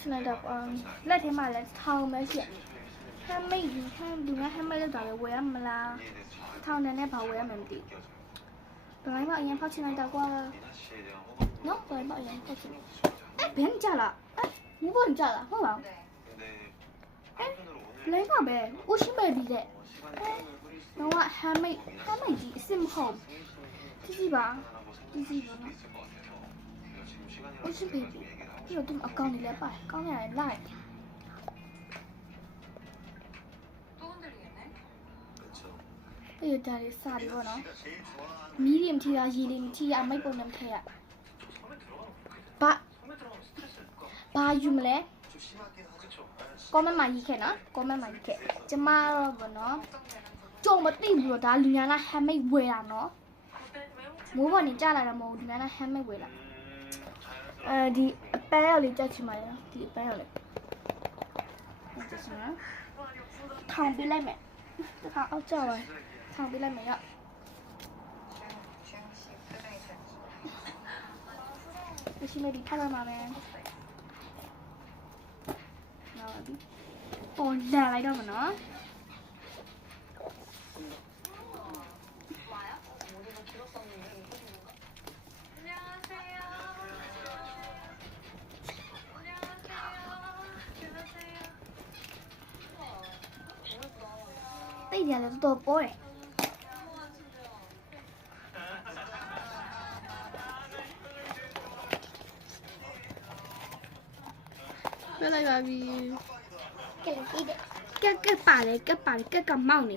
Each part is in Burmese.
ချင်လိုက်တော့လက်ထဲမှာလည်းထောင်ပဲရှိဟမ်းမိတ်ဟမ်းလူကဟမ်းမိတ်လောက်တာပဲဝယ်ရမလားထောင်နဲ့ဘာဝယ်ရမှမသိဘယ်လိုမှအရင်ဖောက်ချင်လိုက်တော့ကွာနော်ဘယ်လိုမှအရင်ဖောက်ချင်ဘယ်ကြလားမဘုန်းကြလားဟုတ်လားလဲပါပဲဦးရှိမဲ့ပြီးတဲ့တော့ဟမ်းမိတ်ကြီးအစ်စ်မဟုတ်ကြည့်ပါနော်ဦးရှိမဲ့ပြီးပြီးတော့သူအကောင့်တွေလည်းပါကောင်းရတယ်လိုက်ဒီဒါလေးစားပြီးပေါ့နော်မီးရင်ထီရရေလေးထီရမိတ်ပုံနဲ့ထည့်ရဘာယူမလဲcomment မှာရေးခဲ့နော် comment မှာရေးခဲ့ကျမတော့ဗောနော်ကြုံမသိဘူးတော့ဒါလူညာလား handmade ဝယ်တာနော်မိုးပေါ်နေကြလာတာမဟုတ်လူညာလား handmade ဝယ်လာဒီအပန်းရော်လေးကြက်ချင်ပါလေဒီအပန်းရော်လေးကြက်ချင်နော်ထောင်ပေးလိုက်မယ်တခါအောက်ကျပါထောင်ပေးလိုက်မယ်ရမရှိမဒီထားပါမယ်ပေါ်လာလိုက်တော့မနော်တိတ်ရတယ်တော်ပေါ်တယ်ပြလိုက်ပါပြီကက်ပါလေကက်ကမောင်းနေ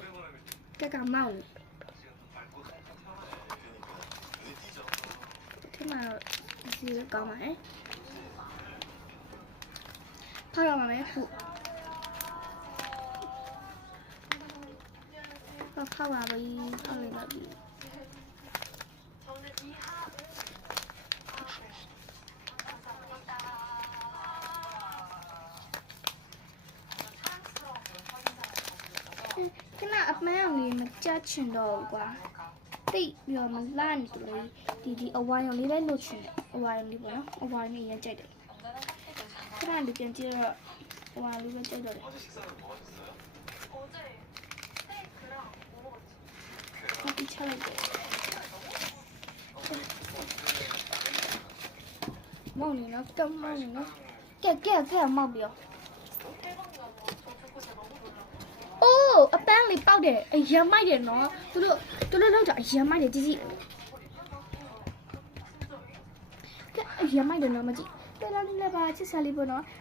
ဒီမှာတော့ဒီလိုကောင်းပါဟဲ့ထားရမှာမယ်ခုတော့ထားပါပြီထားလိုက်ပါပြီခဏအမှန်အောင်လေးမကြချင်တော့ဘူးကွာတိတ်ပြီးတော့မလှနေတူလေးဒီအဝိုင်းအောင်လေးလည်းလုပ်ချင်တယ်အဝိုင်းလေးပေါ့နော်အဝိုင်းလေးရကြိုက်တယ်ခဏလေးပြန်ကြည့်တော့အဝိုင်းလေးပဲကြိုက်တော့တယ်ဒီချလိုက်တယ်မောင်နေနော်ကမောင်နေနော်ကဲမောက်ပြီးတော့အပန်းလေးပေါက်တယ်အရမ်းမိုက်တယ်နော်သူတို့လောက်ကြအရမ်းမိုက်တယ်ကြည့်အရမ်းမိုက်တယ်နော်မကြည့်တော်တော်လေးလည်းပါချစ်စရာလေးပေါ့နော်